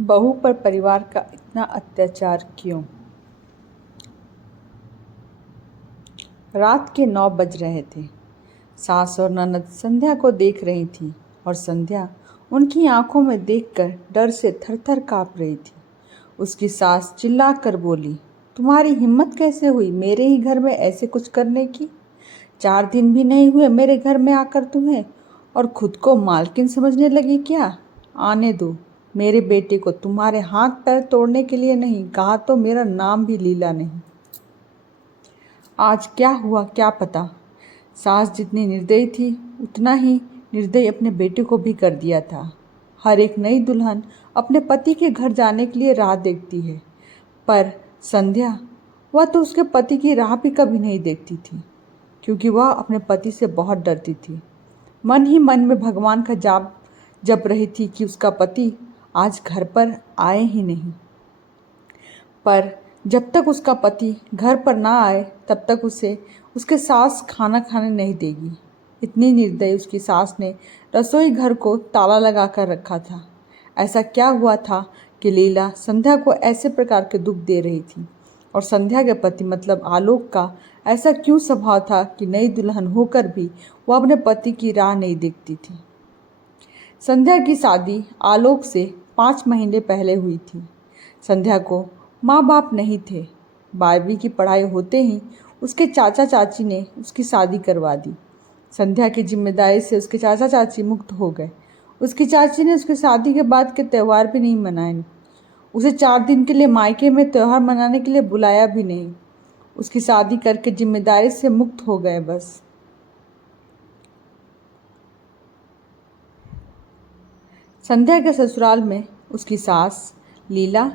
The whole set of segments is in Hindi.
बहू पर परिवार का इतना अत्याचार क्यों? रात के 9 बज रहे थे। सास और ननद संध्या को देख रही थी और संध्या उनकी आंखों में देखकर डर से थर-थर काँप रही थी। उसकी सास चिल्लाकर बोली, तुम्हारी हिम्मत कैसे हुई मेरे ही घर में ऐसे कुछ करने की? 4 दिन भी नहीं हुए मेरे घर में आकर तुम्हें, और खुद को मालकिन समझने लगी क्या? आने दो, मेरे बेटे को तुम्हारे हाथ पैर तोड़ने के लिए नहीं कहा तो मेरा नाम भी लीला नहीं। आज क्या हुआ क्या पता। सास जितनी निर्दयी थी उतना ही निर्दयी अपने बेटे को भी कर दिया था। हर एक नई दुल्हन अपने पति के घर जाने के लिए राह देखती है, पर संध्या, वह तो उसके पति की राह भी कभी नहीं देखती थी, क्योंकि वह अपने पति से बहुत डरती थी। मन ही मन में भगवान का जाप जप रही थी कि उसका पति आज घर पर आए ही नहीं। पर जब तक उसका पति घर पर ना आए तब तक उसे उसके सास खाना खाने नहीं देगी। इतनी निर्दयी उसकी सास ने रसोई घर को ताला लगा कर रखा था। ऐसा क्या हुआ था कि लीला संध्या को ऐसे प्रकार के दुख दे रही थी, और संध्या के पति मतलब आलोक का ऐसा क्यों स्वभाव था कि नई दुल्हन होकर भी वह अपने पति की राह नहीं देखती थी। संध्या की शादी आलोक से 5 महीने पहले हुई थी। संध्या को माँ बाप नहीं थे। 12वीं की पढ़ाई होते ही उसके चाचा चाची ने उसकी शादी करवा दी। संध्या की जिम्मेदारी से उसके चाचा चाची मुक्त हो गए। उसकी चाची ने उसकी शादी के बाद के त्यौहार भी नहीं मनाए। उसे 4 दिन के लिए मायके में त्यौहार मनाने के लिए बुलाया भी नहीं। उसकी शादी करके जिम्मेदारी से मुक्त हो गए बस। संध्या के ससुराल में उसकी सास लीला,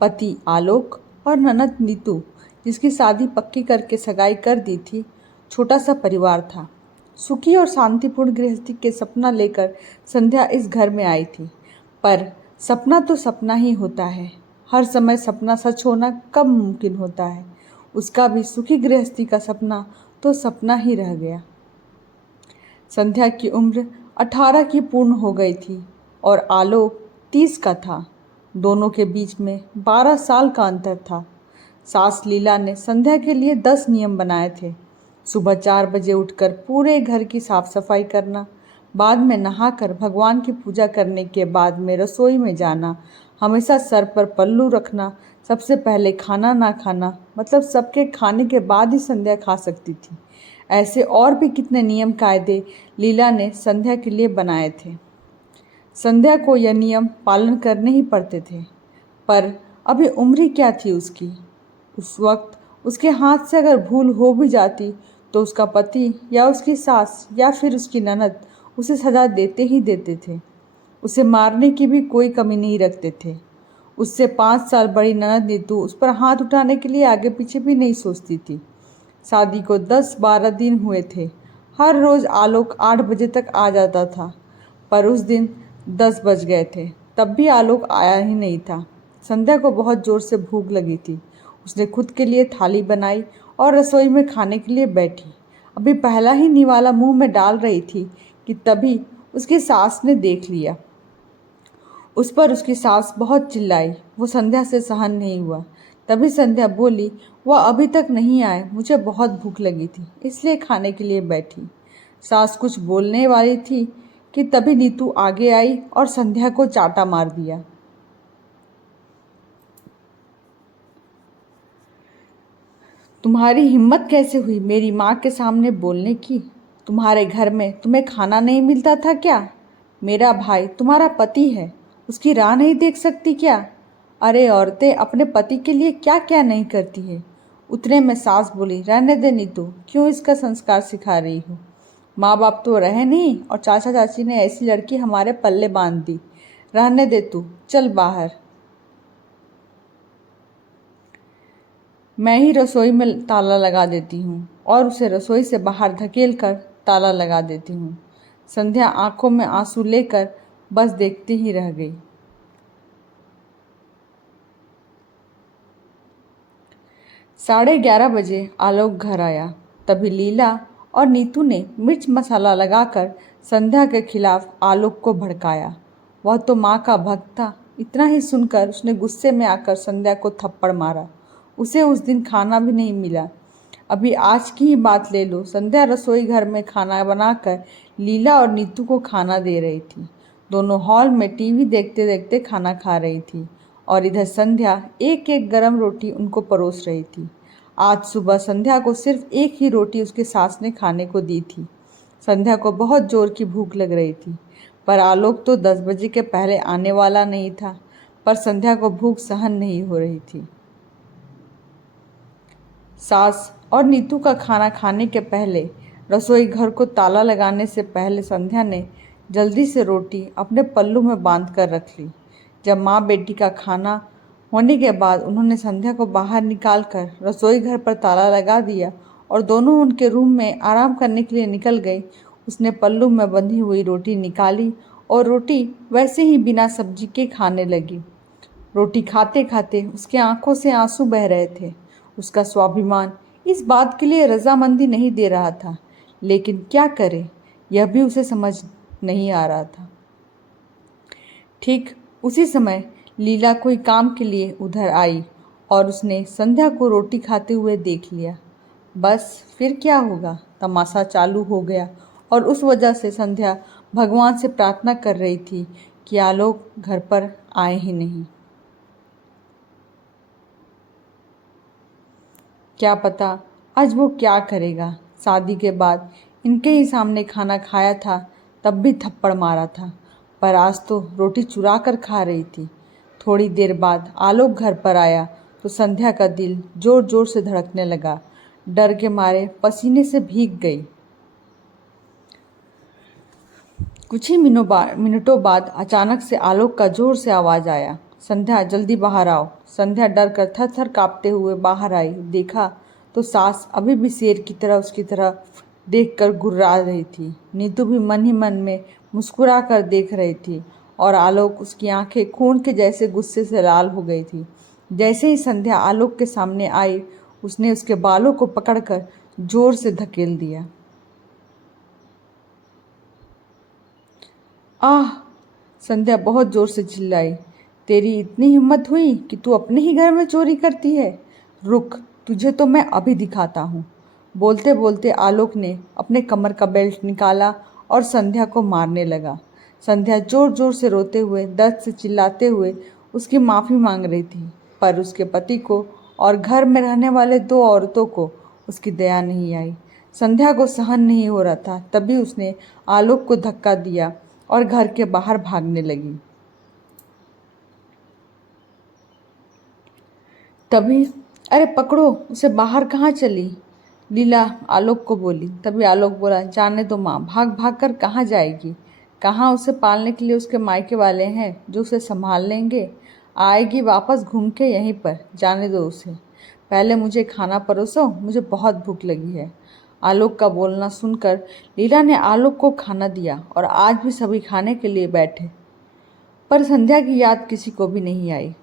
पति आलोक और ननद नीतू, जिसकी शादी पक्की करके सगाई कर दी थी, छोटा सा परिवार था। सुखी और शांतिपूर्ण गृहस्थी के सपना लेकर संध्या इस घर में आई थी, पर सपना तो सपना ही होता है। हर समय सपना सच होना कब मुमकिन होता है। उसका भी सुखी गृहस्थी का सपना तो सपना ही रह गया। संध्या की उम्र 18 की पूर्ण हो गई थी और आलोक 30 का था। दोनों के बीच में 12 साल का अंतर था। सास लीला ने संध्या के लिए 10 नियम बनाए थे। सुबह 4 बजे उठकर पूरे घर की साफ सफाई करना, बाद में नहाकर भगवान की पूजा करने के बाद में रसोई में जाना, हमेशा सर पर पल्लू रखना, सबसे पहले खाना ना खाना, मतलब सबके खाने के बाद ही संध्या खा सकती थी। ऐसे और भी कितने नियम कायदे लीला ने संध्या के लिए बनाए थे। संध्या को यह नियम पालन करने ही पड़ते थे, पर अभी उम्र ही क्या थी उसकी। उस वक्त उसके हाथ से अगर भूल हो भी जाती तो उसका पति या उसकी सास या फिर उसकी ननद उसे सजा देते ही देते थे। उसे मारने की भी कोई कमी नहीं रखते थे। उससे 5 साल बड़ी ननद नीतू उस पर हाथ उठाने के लिए आगे पीछे भी नहीं सोचती थी। शादी को 10-12 दिन हुए थे। हर रोज़ आलोक 8 बजे तक आ जाता था, पर उस दिन 10 बज गए थे, तब भी आलोक आया ही नहीं था। संध्या को बहुत ज़ोर से भूख लगी थी। उसने खुद के लिए थाली बनाई और रसोई में खाने के लिए बैठी। अभी पहला ही निवाला मुंह में डाल रही थी कि तभी उसकी सास ने देख लिया। उस पर उसकी सास बहुत चिल्लाई। वो संध्या से सहन नहीं हुआ। तभी संध्या बोली, वह अभी तक नहीं आए, मुझे बहुत भूख लगी थी इसलिए खाने के लिए बैठी। सास कुछ बोलने वाली थी कि तभी नीतू आगे आई और संध्या को चाटा मार दिया। तुम्हारी हिम्मत कैसे हुई मेरी माँ के सामने बोलने की? तुम्हारे घर में तुम्हें खाना नहीं मिलता था क्या? मेरा भाई तुम्हारा पति है, उसकी राह नहीं देख सकती क्या? अरे औरतें अपने पति के लिए क्या क्या नहीं करती है। उतने में सास बोली, रहने दे नीतू, क्यों इसका संस्कार सिखा रही हो? माँ बाप तो रहे नहीं और चाचा चाची ने ऐसी लड़की हमारे पल्ले बांध दी। रहने दे तू, चल बाहर। मैं ही रसोई में ताला लगा देती हूँ और उसे रसोई से बाहर धकेल कर ताला लगा देती हूँ। संध्या आंखों में आंसू लेकर बस देखती ही रह गई। 11:30 बजे आलोक घर आया। तभी लीला और नीतू ने मिर्च मसाला लगाकर संध्या के खिलाफ आलोक को भड़काया। वह तो माँ का भक्त था, इतना ही सुनकर उसने गुस्से में आकर संध्या को थप्पड़ मारा। उसे उस दिन खाना भी नहीं मिला। अभी आज की ही बात ले लो, संध्या रसोई घर में खाना बनाकर लीला और नीतू को खाना दे रही थी। दोनों हॉल में टीवी देखते देखते खाना खा रही थी और इधर संध्या एक एक गरम रोटी उनको परोस रही थी। आज सुबह संध्या को सिर्फ एक ही रोटी उसके सास ने खाने को दी थी। संध्या को बहुत जोर की भूख लग रही थी, पर आलोक तो 10 बजे के पहले आने वाला नहीं था। पर संध्या को भूख सहन नहीं हो रही थी। सास और नीतू का खाना खाने के पहले रसोई घर को ताला लगाने से पहले संध्या ने जल्दी से रोटी अपने पल्लू में बांध कर रख ली। जब माँ बेटी का खाना होने के बाद उन्होंने संध्या को बाहर निकाल कर रसोई घर पर ताला लगा दिया और दोनों उनके रूम में आराम करने के लिए निकल गई, उसने पल्लू में बंधी हुई रोटी निकाली और रोटी वैसे ही बिना सब्जी के खाने लगी। रोटी खाते खाते उसकी आंखों से आंसू बह रहे थे। उसका स्वाभिमान इस बात के लिए रजामंदी नहीं दे रहा था, लेकिन क्या करे, यह भी उसे समझ नहीं आ रहा था। ठीक उसी समय लीला कोई काम के लिए उधर आई और उसने संध्या को रोटी खाते हुए देख लिया। बस फिर क्या होगा, तमाशा चालू हो गया और उस वजह से संध्या भगवान से प्रार्थना कर रही थी कि आलोक घर पर आए ही नहीं। क्या पता आज वो क्या करेगा। शादी के बाद इनके ही सामने खाना खाया था, तब भी थप्पड़ मारा था, पर आज तो रोटी चुरा कर खा रही थी। थोड़ी देर बाद आलोक घर पर आया तो संध्या का दिल जोर जोर से धड़कने लगा। डर के मारे पसीने से भीग गई। कुछ ही मिनटों बाद अचानक से आलोक का जोर से आवाज़ आया, संध्या जल्दी बाहर आओ। संध्या डर कर थर थर काँपते हुए बाहर आई। देखा तो सास अभी भी शेर की तरह उसकी तरफ देखकर गुर्रा रही थी। नीतू भी मन ही मन में मुस्कुरा कर देख रही थी और आलोक, उसकी आंखें खून के जैसे गुस्से से लाल हो गई थी। जैसे ही संध्या आलोक के सामने आई, उसने उसके बालों को पकड़कर जोर से धकेल दिया। आह! संध्या बहुत जोर से चिल्लाई। तेरी इतनी हिम्मत हुई कि तू अपने ही घर में चोरी करती है? रुक, तुझे तो मैं अभी दिखाता हूँ। बोलते बोलते आलोक ने अपने कमर का बेल्ट निकाला और संध्या को मारने लगा। संध्या जोर जोर से रोते हुए, दर्द से चिल्लाते हुए उसकी माफ़ी मांग रही थी, पर उसके पति को और घर में रहने वाले 2 औरतों को उसकी दया नहीं आई। संध्या को सहन नहीं हो रहा था, तभी उसने आलोक को धक्का दिया और घर के बाहर भागने लगी। तभी, अरे पकड़ो उसे, बाहर कहाँ चली? लीला आलोक को बोली। तभी आलोक बोला, जाने दो माँ, भाग भाग कर कहाँ जाएगी? कहाँ उसे पालने के लिए उसके मायके वाले हैं जो उसे संभाल लेंगे। आएगी वापस घूम के यहीं पर, जाने दो उसे। पहले मुझे खाना परोसो, मुझे बहुत भूख लगी है। आलोक का बोलना सुनकर लीला ने आलोक को खाना दिया और आज भी सभी खाने के लिए बैठे, पर संध्या की याद किसी को भी नहीं आई।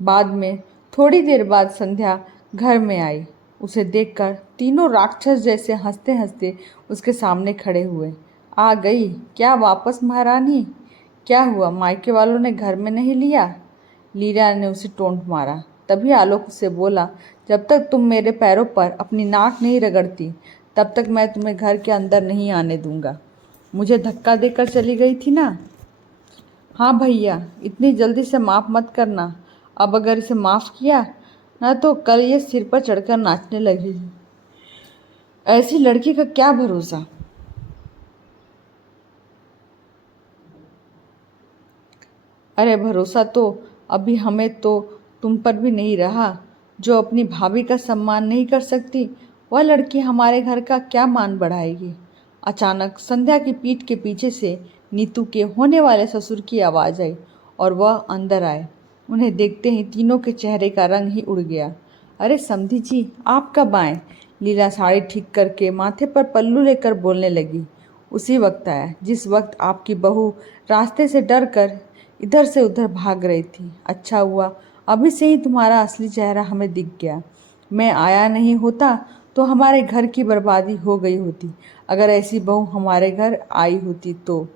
बाद में थोड़ी देर बाद संध्या घर में आई। उसे देखकर तीनों राक्षस जैसे हंसते हंसते उसके सामने खड़े हुए। आ गई क्या वापस महारानी? क्या हुआ, मायके वालों ने घर में नहीं लिया? लीला ने उसे टोंट मारा। तभी आलोक उससे बोला, जब तक तुम मेरे पैरों पर अपनी नाक नहीं रगड़ती, तब तक मैं तुम्हें घर के अंदर नहीं आने दूंगा। मुझे धक्का देकर चली गई थी ना? हाँ भैया, इतनी जल्दी से माफ़ मत करना। अब अगर इसे माफ़ किया ना तो कल ये सिर पर चढ़कर नाचने लगेगी। ऐसी लड़की का क्या भरोसा। अरे भरोसा तो अभी हमें तो तुम पर भी नहीं रहा। जो अपनी भाभी का सम्मान नहीं कर सकती, वह लड़की हमारे घर का क्या मान बढ़ाएगी। अचानक संध्या की पीठ के पीछे से नीतू के होने वाले ससुर की आवाज़ आई और वह अंदर आए। उन्हें देखते ही तीनों के चेहरे का रंग ही उड़ गया। अरे समधी जी, आप कब आए? लीला साड़ी ठीक करके माथे पर पल्लू लेकर बोलने लगी। उसी वक्त आया जिस वक्त आपकी बहू रास्ते से डर कर इधर से उधर भाग रही थी। अच्छा हुआ अभी से ही तुम्हारा असली चेहरा हमें दिख गया। मैं आया नहीं होता तो हमारे घर की बर्बादी हो गई होती। अगर ऐसी बहू हमारे घर आई होती तो।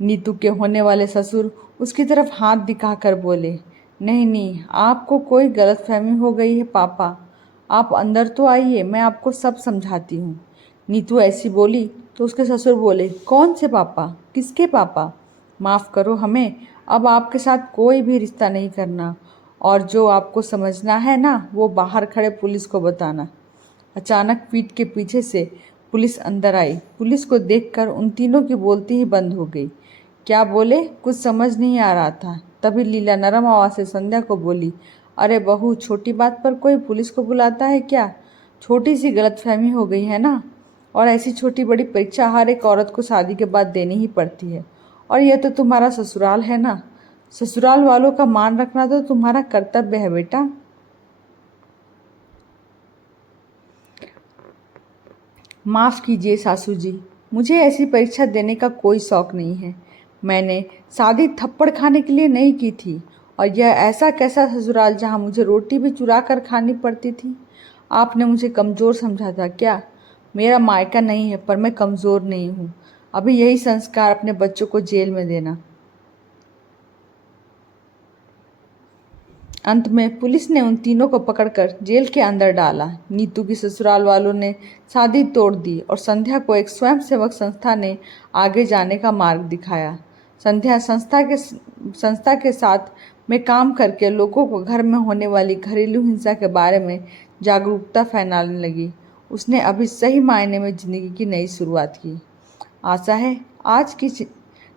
नीतू के होने वाले ससुर उसकी तरफ हाथ दिखाकर बोले, नहीं नहीं, आपको कोई गलतफहमी हो गई है पापा। आप अंदर तो आइए, मैं आपको सब समझाती हूँ। नीतू ऐसी बोली तो उसके ससुर बोले, कौन से पापा? किसके पापा? माफ़ करो हमें, अब आपके साथ कोई भी रिश्ता नहीं करना, और जो आपको समझना है ना वो बाहर खड़े पुलिस को बताना। अचानक पीठ के पीछे से पुलिस अंदर आई। पुलिस को देखकर उन तीनों की बोलती ही बंद हो गई। क्या बोले कुछ समझ नहीं आ रहा था। तभी लीला नरम आवाज़ से संध्या को बोली, अरे बहू, छोटी बात पर कोई पुलिस को बुलाता है क्या? छोटी सी गलतफहमी हो गई है ना। और ऐसी छोटी बड़ी परीक्षा हर एक औरत को शादी के बाद देनी ही पड़ती है। और यह तो तुम्हारा ससुराल है ना। ससुराल वालों का मान रखना तो तुम्हारा कर्तव्य है बेटा। माफ़ कीजिए सासू जी, मुझे ऐसी परीक्षा देने का कोई शौक़ नहीं है। मैंने शादी थप्पड़ खाने के लिए नहीं की थी। और यह ऐसा कैसा ससुराल जहाँ मुझे रोटी भी चुरा कर खानी पड़ती थी। आपने मुझे कमज़ोर समझा था क्या? मेरा मायका नहीं है पर मैं कमज़ोर नहीं हूँ। अभी यही संस्कार अपने बच्चों को जेल में देना। अंत में पुलिस ने उन तीनों को पकड़कर जेल के अंदर डाला। नीतू की ससुराल वालों ने शादी तोड़ दी और संध्या को एक स्वयंसेवक संस्था ने आगे जाने का मार्ग दिखाया। संध्या संस्था के साथ में काम करके लोगों को घर में होने वाली घरेलू हिंसा के बारे में जागरूकता फैलाने लगी। उसने अभी सही मायने में ज़िंदगी की नई शुरुआत की। आशा है आज की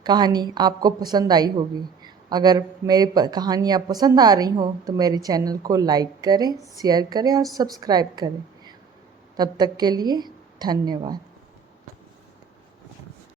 कहानी आपको पसंद आई होगी। अगर मेरी कहानियाँ पसंद आ रही हो तो मेरे चैनल को लाइक करें, शेयर करें और सब्सक्राइब करें। तब तक के लिए धन्यवाद।